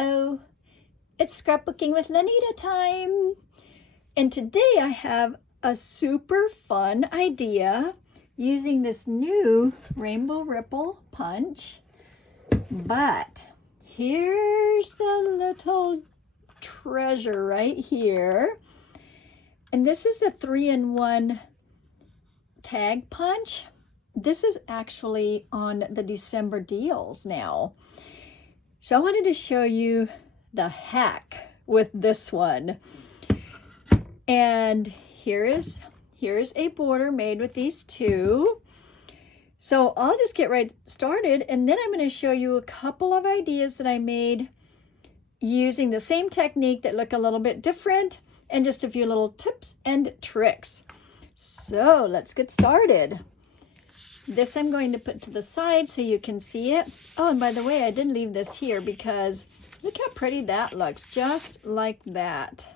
Hello, it's scrapbooking with Lanita time. And today I have a super fun idea using this new Rainbow Ripple punch. But here's the little treasure right here. And this is the 3-in-1 tag punch. This is actually on the December deals now. So I wanted to show you the hack with this one. And here's a border made with these two. So I'll just get right started, and then I'm going to show you a couple of ideas that I made using the same technique that look a little bit different, and just a few little tips and tricks. So let's get started. This I'm going to put to the side so you can see it. Oh, and by the way, I did leave this here because look how pretty that looks, just like that.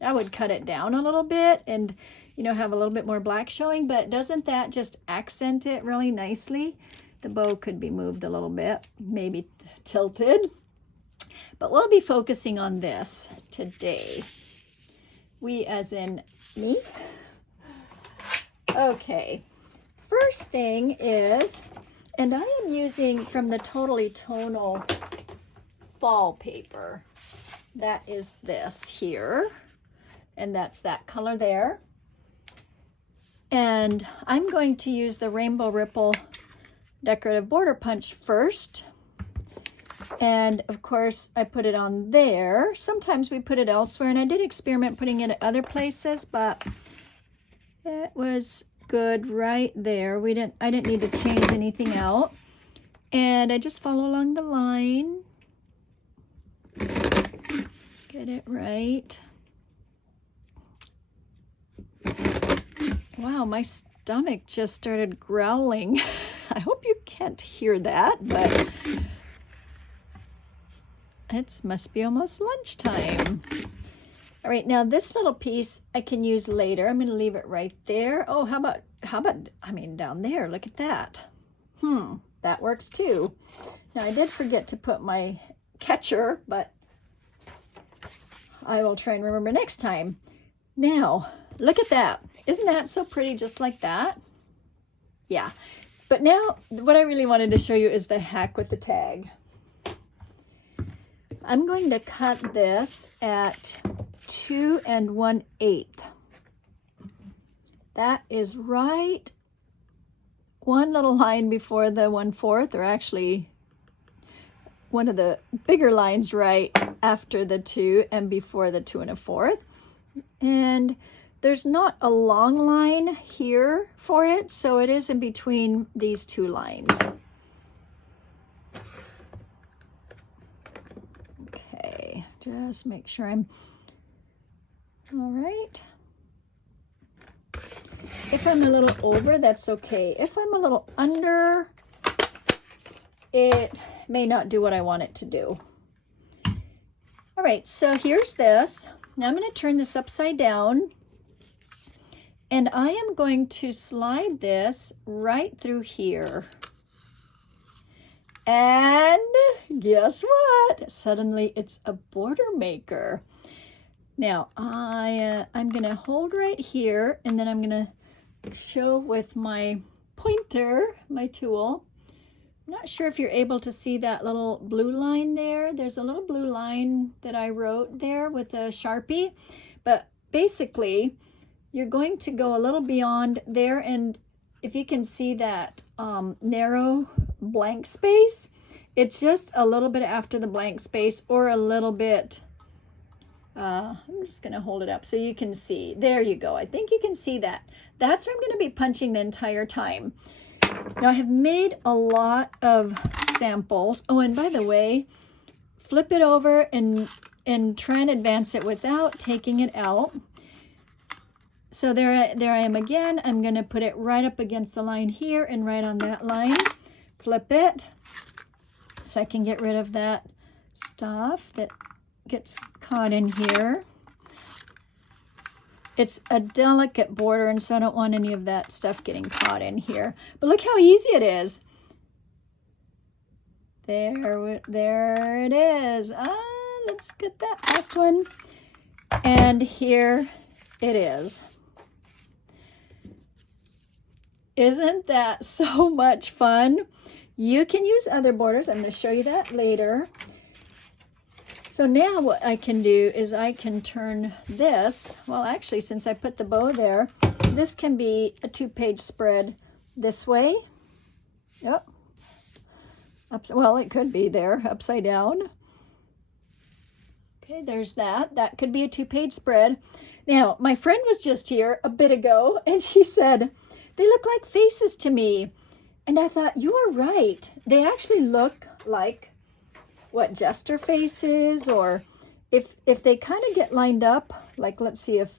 I would cut it down a little bit and, you know, have a little bit more black showing, but doesn't that just accent it really nicely? The bow could be moved a little bit, maybe tilted, but we'll be focusing on this today. We as in me. Okay. First thing is, and I am using from the Totally Tonal fall paper. That is this here, and that's that color there. And I'm going to use the Rainbow Ripple decorative border punch first. And of course, I put it on there. Sometimes we put it elsewhere, and I did experiment putting it at other places, but it was good right there. I didn't need to change anything out. And I just follow along the line. Get it right. Wow, my stomach just started growling. I hope you can't hear that, but it must be almost lunchtime. All right, now this little piece I can use later. I'm going to leave it right there. Oh, how about, I mean, down there, look at that. That works too. Now, I did forget to put my catcher, but I will try and remember next time. Now, look at that. Isn't that so pretty, just like that? Yeah. But now, what I really wanted to show you is the hack with the tag. I'm going to cut this at 2 1/8. That is right one little line before the 1/4, or actually one of the bigger lines right after the 2 and before the 2 1/4. And there's not a long line here for it, so it is in between these two lines. Okay, just make sure I'm all right. If I'm a little over, that's okay. If I'm a little under, it may not do what I want it to do. All right, so here's this. Now I'm going to turn this upside down, and I am going to slide this right through here. And guess what? Suddenly it's a border maker. Now I'm going to hold right here, and then I'm going to show with my pointer, my tool. I'm not sure if you're able to see that little blue line there. There's a little blue line that I wrote there with a Sharpie, but basically you're going to go a little beyond there, and if you can see that narrow blank space, it's just a little bit after the blank space, or a little bit, I'm just going to hold it up so you can see. There you go. I think you can see that. That's where I'm going to be punching the entire time. Now I have made a lot of samples. Oh, and by the way, flip it over and try and advance it without taking it out. So there I am again. I'm going to put it right up against the line here and right on that line. Flip it so I can get rid of that stuff that gets caught in here. It's a delicate border, and so I don't want any of that stuff getting caught in here. But look how easy it is. There it is. let's get that last one. And here it is. Isn't that so much fun? You can use other borders. I'm going to show you that later. So now what I can do is I can turn this, well actually since I put the bow there, this can be a 2-page spread this way. Yep. Well, it could be there, upside down. Okay, there's that. That could be a 2-page spread. Now, my friend was just here a bit ago, and she said, they look like faces to me. And I thought, you are right. They actually look like what jester faces, or if they kind of get lined up, like let's see if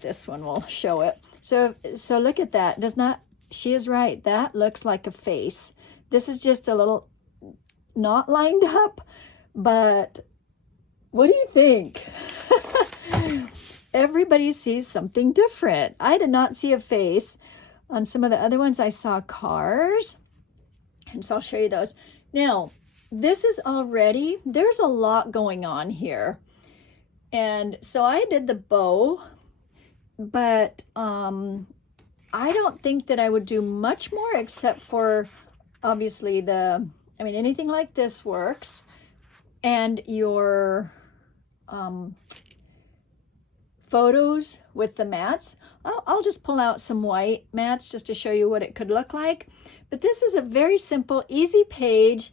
this one will show it. So look at that. Does not, she is right. That looks like a face. This is just a little not lined up, but what do you think? Everybody sees something different. I did not see a face. On some of the other ones, I saw cars. And so I'll show you those. Now, this is already, there's a lot going on here. And so I did the bow, but I don't think that I would do much more except for obviously anything like this works. And your photos with the mats. I'll just pull out some white mats just to show you what it could look like. But this is a very simple, easy page.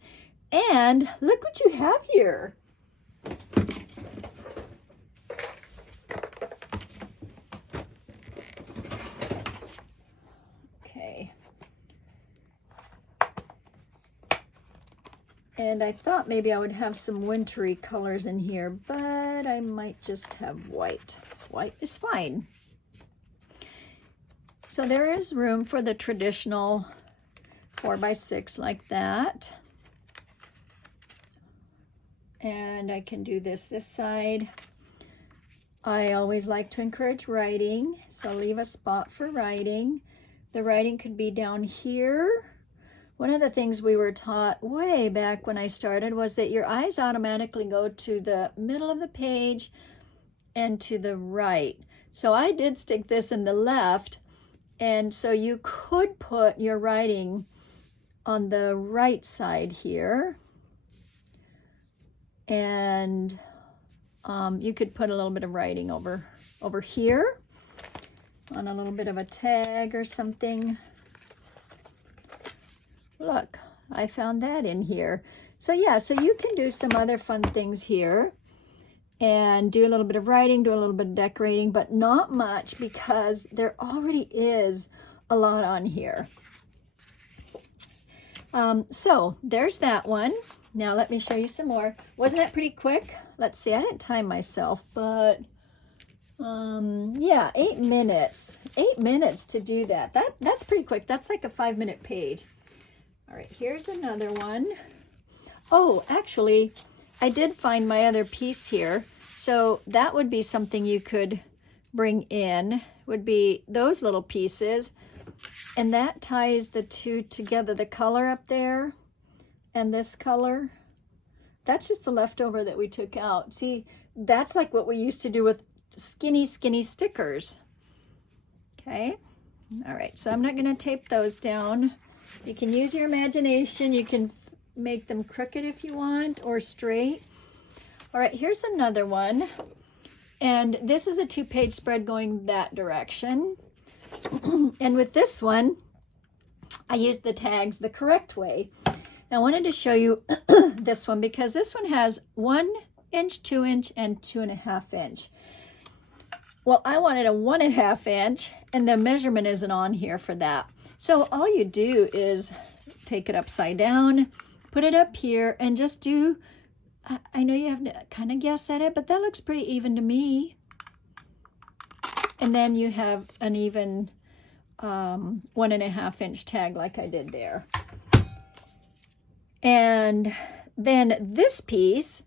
And look what you have here. Okay. And I thought maybe I would have some wintry colors in here, but I might just have white. White is fine. So there is room for the traditional 4x6 like that. And I can do this side. I always like to encourage writing, so leave a spot for writing. The writing could be down here. One of the things we were taught way back when I started was that your eyes automatically go to the middle of the page and to the right. So I did stick this in the left, and so you could put your writing on the right side here. And you could put a little bit of writing over here on a little bit of a tag or something. Look, I found that in here. So yeah, so you can do some other fun things here and do a little bit of writing, do a little bit of decorating, but not much because there already is a lot on here. So there's that one. Now let me show you some more. Wasn't that pretty quick? Let's see, I didn't time myself, but yeah, 8 minutes. 8 minutes to do that. That's pretty quick. That's like a 5-minute page. All right, here's another one. Oh, actually, I did find my other piece here. So that would be something you could bring in, would be those little pieces. And that ties the two together, the color up there and this color. That's just the leftover that we took out. See, that's like what we used to do with skinny stickers. Okay, all right, so I'm not gonna tape those down. You can use your imagination. You can make them crooked if you want, or straight. All right, here's another one. And this is a 2-page spread going that direction. And with this one, I used the tags the correct way. Now, I wanted to show you this one because this one has 1 inch, 2 inch, and 2.5 inch. Well, I wanted a 1.5 inch, and the measurement isn't on here for that. So all you do is take it upside down, put it up here, and just do, I know you have to kind of guess at it, but that looks pretty even to me. And then you have an even 1.5 inch tag like I did there. And then this piece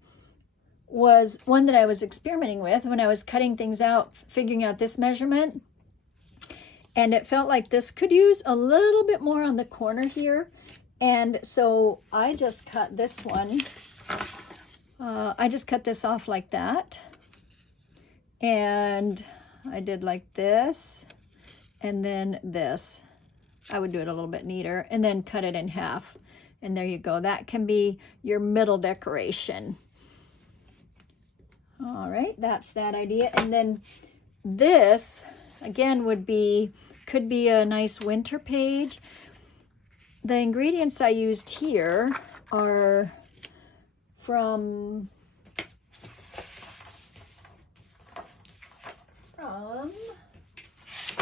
was one that I was experimenting with when I was cutting things out, figuring out this measurement. And it felt like this could use a little bit more on the corner here. And so I just cut this one I just cut this off like that. And I did like this and then this. I would do it a little bit neater and then cut it in half. And there you go. That can be your middle decoration. All right, that's that idea. And then this, again, could be a nice winter page. The ingredients I used here are from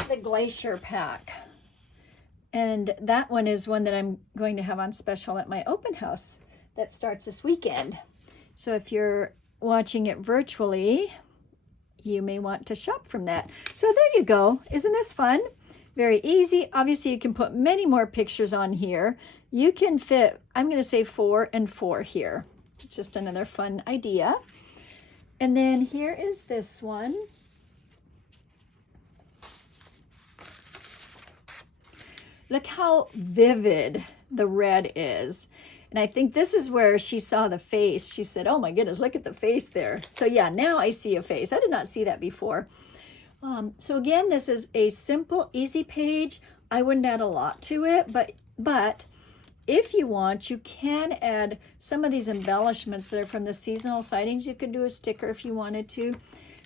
the Glacier Pack. And that one is one that I'm going to have on special at my open house that starts this weekend. So if you're watching it virtually, you may want to shop from that. So there you go. Isn't this fun? Very easy. Obviously, you can put many more pictures on here. You can fit, I'm going to say 4 and 4 here. It's just another fun idea. And then here is this one. Look how vivid the red is. And I think this is where she saw the face. She said, oh my goodness, look at the face there. So yeah, now I see a face. I did not see that before. So again, this is a simple, easy page. I wouldn't add a lot to it, but if you want, you can add some of these embellishments that are from the seasonal sightings. You could do a sticker if you wanted to.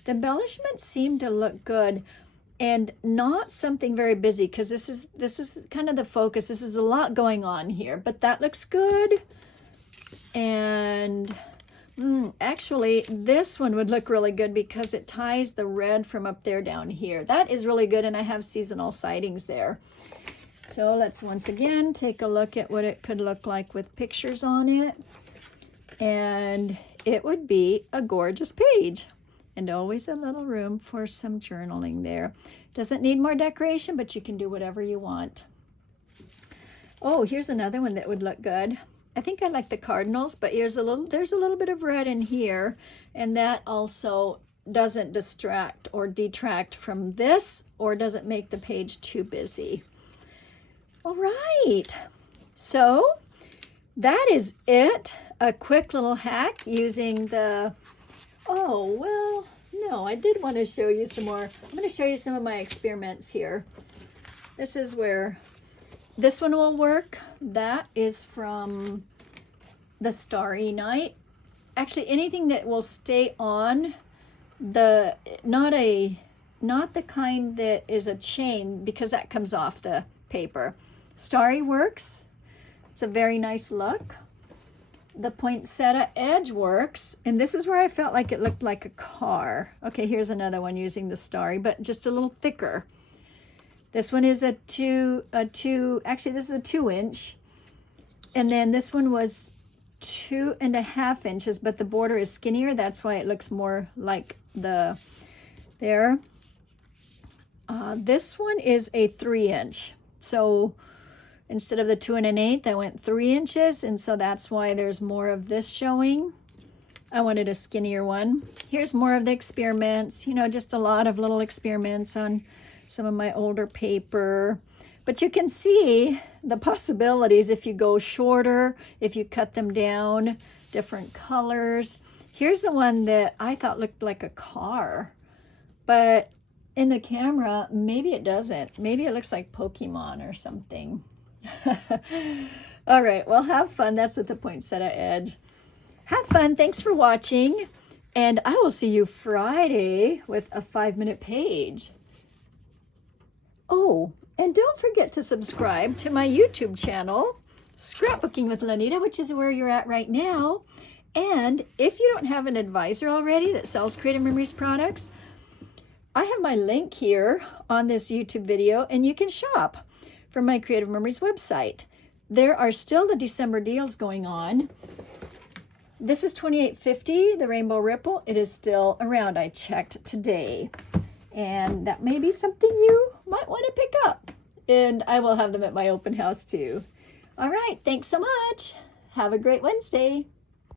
The embellishments seem to look good. And not something very busy, because this is kind of the focus. This is a lot going on here, but that looks good. And actually, this one would look really good because it ties the red from up there down here. That is really good, and I have seasonal sightings there. So let's once again take a look at what it could look like with pictures on it. And it would be a gorgeous page. And always a little room for some journaling there. Doesn't need more decoration, but you can do whatever you want. Oh, here's another one that would look good. I think I like the cardinals, but there's a little bit of red in here, and that also doesn't distract or detract from this, or doesn't make the page too busy. All right, so that is it. A quick little hack using the oh, well, no, I did want to show you some more. I'm going to show you some of my experiments here. This is where this one will work. That is from the Starry Night. Actually, anything that will stay on, not the kind that is a chain, because that comes off the paper. Starry works. It's a very nice look. The Poinsettia edge works, and this is where I felt like it looked like a car. Okay, here's another one using the Starry, but just a little thicker. This one is actually this is a 2-inch, and then this one was 2.5 inches, but the border is skinnier. That's why it looks more like there. This one is a 3-inch, so instead of the 2 1/8, I went 3 inches, and so that's why there's more of this showing. I wanted a skinnier one. Here's more of the experiments, just a lot of little experiments on some of my older paper. But you can see the possibilities if you go shorter, if you cut them down, different colors. Here's the one that I thought looked like a car, but in the camera, maybe it doesn't. Maybe it looks like Pokemon or something. All right, well, have fun. That's with the Poinsettia edge. Have fun. Thanks for watching, and I will see you Friday with a 5-minute page. Oh, and don't forget to subscribe to my YouTube channel, Scrapbooking with Lanita, which is where you're at right now. And if you don't have an advisor already that sells Creative Memories products, I have my link here on this YouTube video, and you can shop from my Creative Memories website. There are still the December deals going on. This is $28.50, the Rainbow Ripple. It is still around. I checked today. And that may be something you might want to pick up. And I will have them at my open house too. All right, thanks so much. Have a great Wednesday.